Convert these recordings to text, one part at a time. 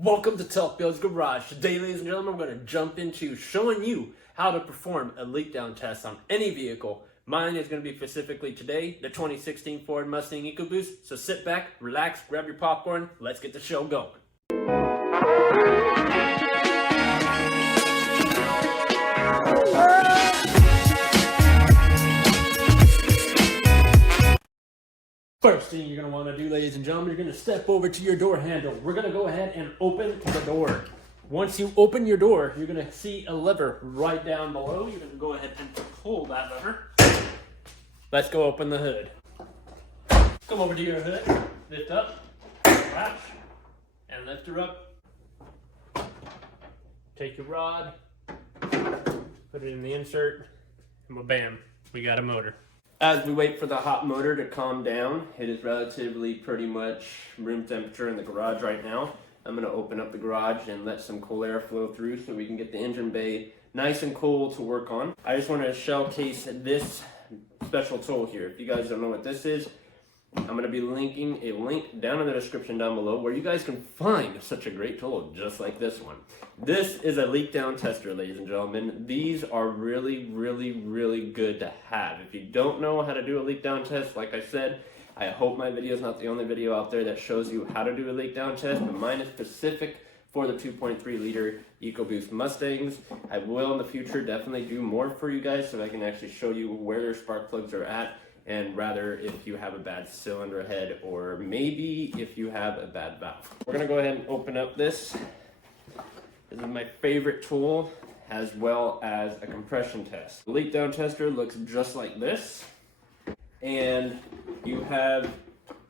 Welcome to Top Bill's Garage. Today, ladies and gentlemen, we're going to jump into showing you how to perform a leak down test on any vehicle. Mine is going to be specifically today, the 2016 Ford Mustang EcoBoost. So sit back, relax, grab your popcorn, let's get the show going. First thing you're going to want to do, ladies and gentlemen, you're going to step over to your door handle. We're going to go ahead and open the door. Once you open your door, you're going to see a lever right down below. You're going to go ahead and pull that lever. Let's go open the hood. Come over to your hood, lift up, latch, and lift her up. Take your rod, put it in the insert, and bam, we got a motor. As we wait for the hot motor to calm down, it is relatively pretty much room temperature in the garage right now. I'm going to open up the garage and let some cool air flow through so we can get the engine bay nice and cool to work on. I just want to showcase this special tool here. If you guys don't know what this is, I'm going to be linking a link down in the description down below where you guys can find such a great tool just like this one. This is a leak down tester, ladies and gentlemen. These are really good to have. If you don't know how to do a leak down test, like I said, I hope my video is not the only video out there that shows you how to do a leak down test, but mine is specific for the 2.3 liter EcoBoost Mustangs. I will in the future definitely do more for you guys so I can actually show you where their spark plugs are at, and rather if you have a bad cylinder head or maybe if you have a bad valve. We're gonna go ahead and open up this. This is my favorite tool, as well as a compression test. The leak down tester looks just like this. And you have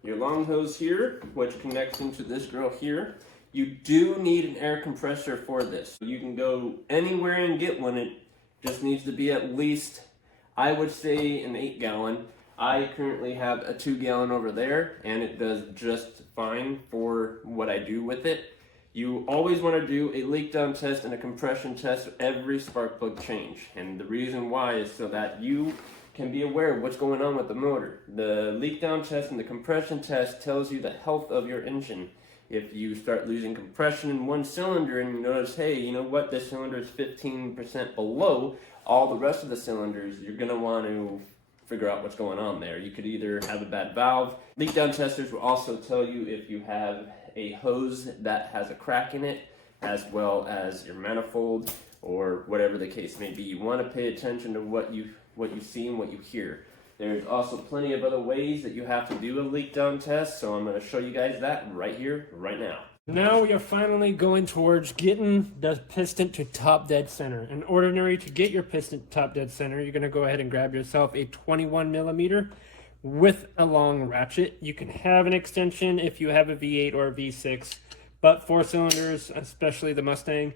your long hose here, which connects into this girl here. You do need an air compressor for this. You can go anywhere and get one. It just needs to be at least, I would say, an 8-gallon. I currently have a 2-gallon over there, and it does just fine for what I do with it. You always want to do a leak down test and a compression test every spark plug change. And the reason why is so that you can be aware of what's going on with the motor. The leak down test and the compression test tells you the health of your engine. If you start losing compression in one cylinder and you notice, hey, you know what, this cylinder is 15% below all the rest of the cylinders, you're going to want to figure out what's going on there. You could either have a bad valve. Leak down testers will also tell you if you have a hose that has a crack in it, as well as your manifold or whatever the case may be. You want to pay attention to what you see and what you hear. There's also plenty of other ways that you have to do a leak down test, so I'm going to show you guys that right here, right now. Now you're finally going towards getting the piston to top dead center. In ordinary, to get your piston to top dead center, you're going to go ahead and grab yourself a 21 millimeter with a long ratchet. You can have an extension if you have a V8 or a V6, but 4 cylinders, especially the Mustang,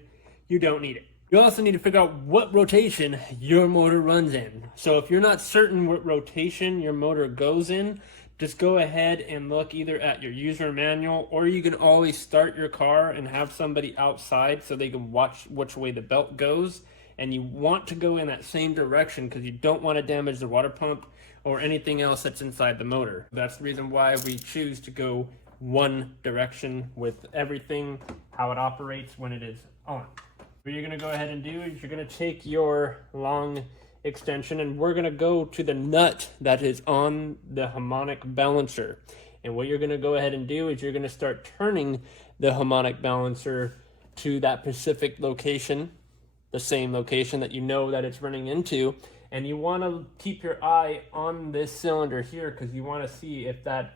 you don't need it. You also need to figure out what rotation your motor runs in. So if you're not certain what rotation your motor goes in, just go ahead and look either at your user manual, or you can always start your car and have somebody outside so they can watch which way the belt goes. And you want to go in that same direction because you don't want to damage the water pump or anything else that's inside the motor. That's the reason why we choose to go one direction with everything, how it operates when it is on. What you're going to go ahead and do is you're going to take your long extension and we're going to go to the nut that is on the harmonic balancer. And what you're going to go ahead and do is you're going to start turning the harmonic balancer to that specific location, the same location that you know that it's running into. And you want to keep your eye on this cylinder here because you want to see if that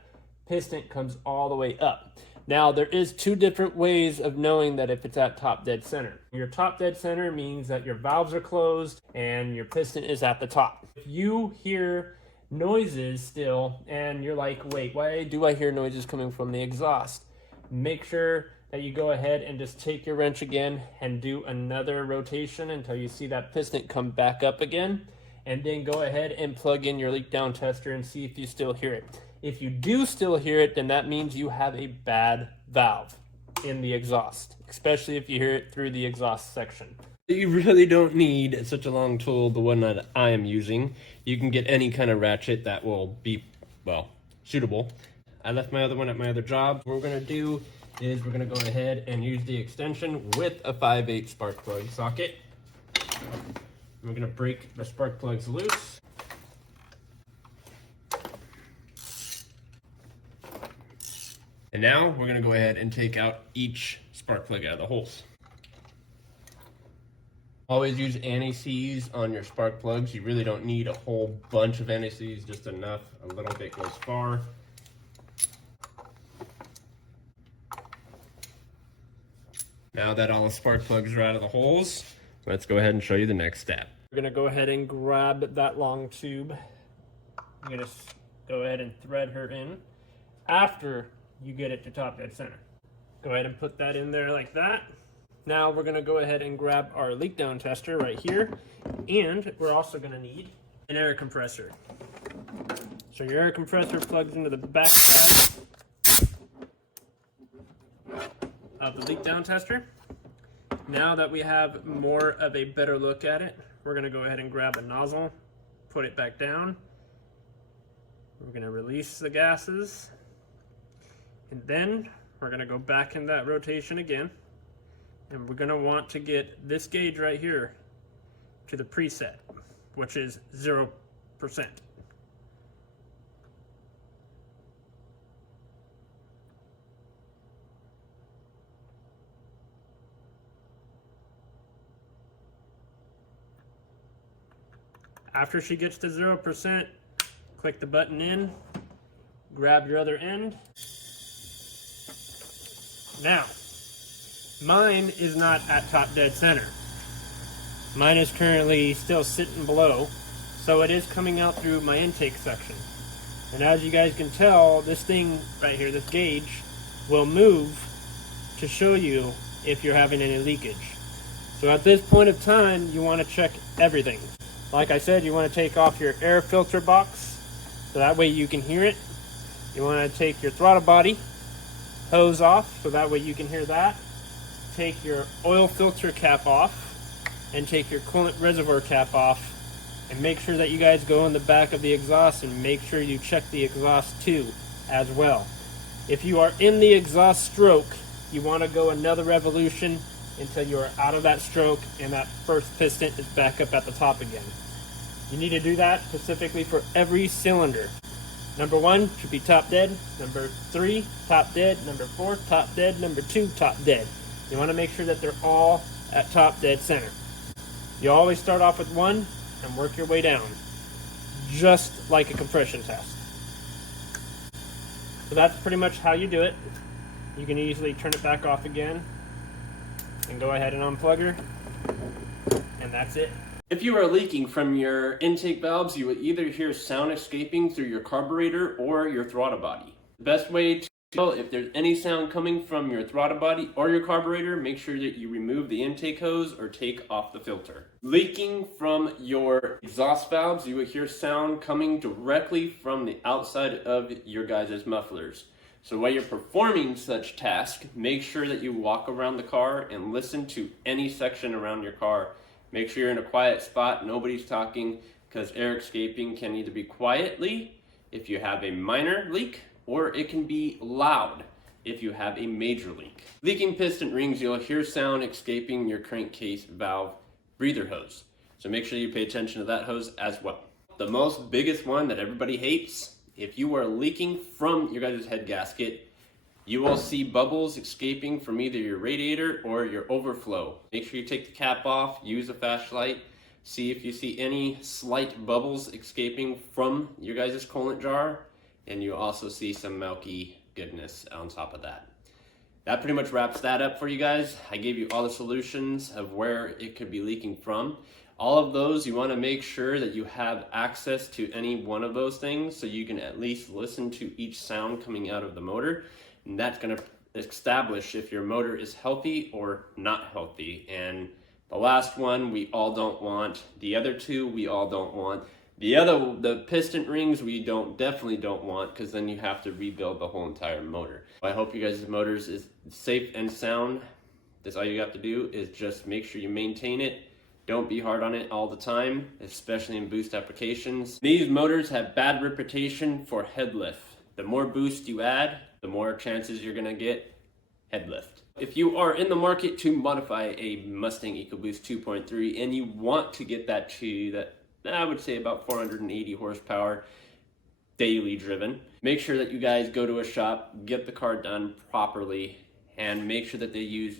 piston comes all the way up. Now, there is 2 different ways of knowing that if it's at top dead center. Your top dead center means that your valves are closed and your piston is at the top. If you hear noises still and you're like, wait, why do I hear noises coming from the exhaust? Make sure that you go ahead and just take your wrench again and do another rotation until you see that piston come back up again. And then go ahead and plug in your leak down tester and see if you still hear it. If you do still hear it, then that means you have a bad valve in the exhaust, especially if you hear it through the exhaust section. You really don't need such a long tool, the one that I am using. You can get any kind of ratchet that will be, well, suitable. I left my other one at my other job. What we're going to do is we're going to go ahead and use the extension with a 5/8 spark plug socket. We're going to break the spark plugs loose. And now we're going to go ahead and take out each spark plug out of the holes. Always use anti-seize on your spark plugs. You really don't need a whole bunch of anti-seize, just enough. A little bit goes far. Now that all the spark plugs are out of the holes, let's go ahead and show you the next step. We're gonna go ahead and grab that long tube. I'm gonna go ahead and thread her in after you get it to top dead center. Go ahead and put that in there like that. Now we're gonna go ahead and grab our leak down tester right here, and we're also gonna need an air compressor. So your air compressor plugs into the back side of the leak down tester. Now that we have more of a better look at it, we're gonna go ahead and grab a nozzle, put it back down. We're gonna release the gases, and then we're gonna go back in that rotation again, and we're gonna want to get this gauge right here to the preset, which is 0%. After she gets to 0%, click the button in, grab your other end. Now, mine is not at top dead center. Mine is currently still sitting below, so it is coming out through my intake section. And as you guys can tell, this thing right here, this gauge, will move to show you if you're having any leakage. So at this point of time, you want to check everything. Like I said, you want to take off your air filter box, so that way you can hear it. You want to take your throttle body hose off, so that way you can hear that. Take your oil filter cap off, and take your coolant reservoir cap off, and make sure that you guys go in the back of the exhaust and make sure you check the exhaust too as well. If you are in the exhaust stroke, you want to go another revolution until you are out of that stroke and that first piston is back up at the top again. You need to do that specifically for every cylinder. Number 1 should be top dead. Number 3, top dead. Number 4, top dead. Number 2, top dead. You want to make sure that they're all at top dead center. You always start off with 1 and work your way down, just like a compression test. So that's pretty much how you do it. You can easily turn it back off again and go ahead and unplug her, and that's it. If you are leaking from your intake valves, you will either hear sound escaping through your carburetor or your throttle body. The best way to tell if there's any sound coming from your throttle body or your carburetor, make sure that you remove the intake hose or take off the filter. Leaking from your exhaust valves, you will hear sound coming directly from the outside of your guys' mufflers. So while you're performing such task, make sure that you walk around the car and listen to any section around your car. Make sure you're in a quiet spot, nobody's talking, because air escaping can either be quietly if you have a minor leak, or it can be loud if you have a major leak. Leaking piston rings, you'll hear sound escaping your crankcase valve breather hose. So make sure you pay attention to that hose as well. The most biggest one that everybody hates, if you are leaking from your guys' head gasket, you will see bubbles escaping from either your radiator or your overflow. Make sure you take the cap off, use a flashlight, see if you see any slight bubbles escaping from your guys' coolant jar, and you also see some milky goodness on top of that. That pretty much wraps that up for you guys. I gave you all the solutions of where it could be leaking from. All of those, you want to make sure that you have access to any one of those things so you can at least listen to each sound coming out of the motor. And that's going to establish if your motor is healthy or not healthy. And the last one we all don't want. The other two we all don't want. The piston rings we definitely don't want, because then you have to rebuild the whole entire motor. I hope you guys' motors is safe and sound. That's all you have to do is just make sure you maintain it. Don't be hard on it all the time, especially in boost applications. These motors have bad reputation for head lift. The more boost you add, the more chances you're gonna get head lift. If you are in the market to modify a Mustang EcoBoost 2.3 and you want to get that to that, I would say about 480 horsepower daily driven, make sure that you guys go to a shop, get the car done properly, and make sure that they use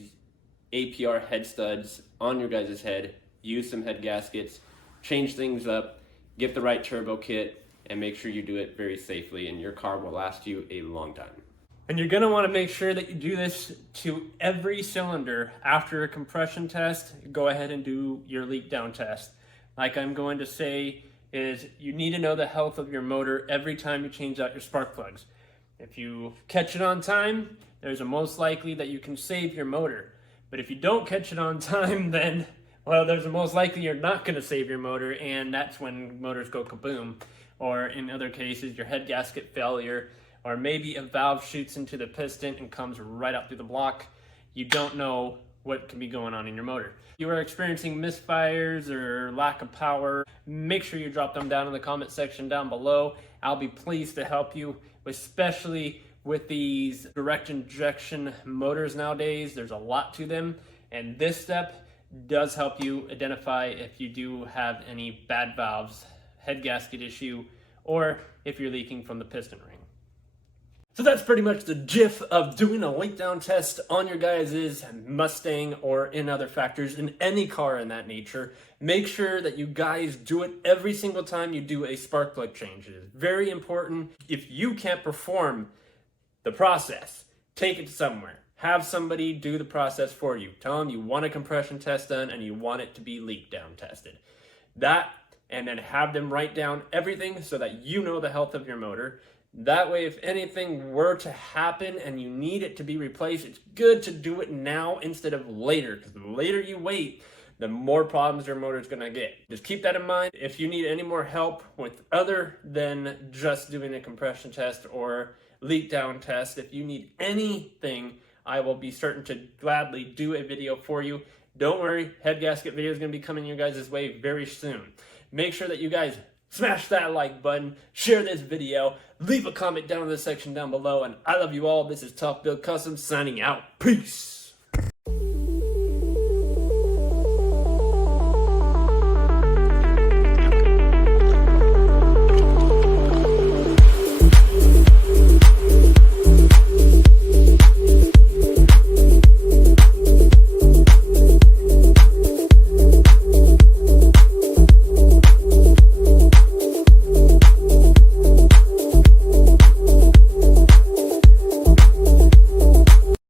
APR head studs on your guys' head, use some head gaskets, change things up, get the right turbo kit, and make sure you do it very safely, and your car will last you a long time. And you're gonna wanna make sure that you do this to every cylinder. After a compression test, go ahead and do your leak down test. Like I'm going to say is you need to know the health of your motor every time you change out your spark plugs. If you catch it on time, there's a most likely that you can save your motor. But if you don't catch it on time, then, well, there's a most likely you're not gonna save your motor, and that's when motors go kaboom. Or in other cases, your head gasket failure, or maybe a valve shoots into the piston and comes right up through the block. You don't know what can be going on in your motor. If you are experiencing misfires or lack of power, make sure you drop them down in the comment section down below. I'll be pleased to help you, especially with these direct injection motors nowadays. There's a lot to them, and this step does help you identify if you do have any bad valves, head gasket issue, or if you're leaking from the piston ring. So that's pretty much the gist of doing a leak down test on your guys' Mustang or in other factors, in any car in that nature. Make sure that you guys do it every single time you do a spark plug change. It is very important. If you can't perform the process, take it somewhere. Have somebody do the process for you. Tell them you want a compression test done and you want it to be leak down tested. That, and then have them write down everything so that you know the health of your motor. That way, if anything were to happen and you need it to be replaced, it's good to do it now instead of later, because the later you wait, the more problems your motor is going to get. Just keep that in mind. If you need any more help with other than just doing a compression test or leak down test, if you need anything, I will be certain to gladly do a video for you. Don't worry, head gasket video is going to be coming your guys' way very soon. Make sure that you guys smash that like button, share this video, leave a comment down in the section down below, and I love you all. This is Tough Build Custom signing out. Peace!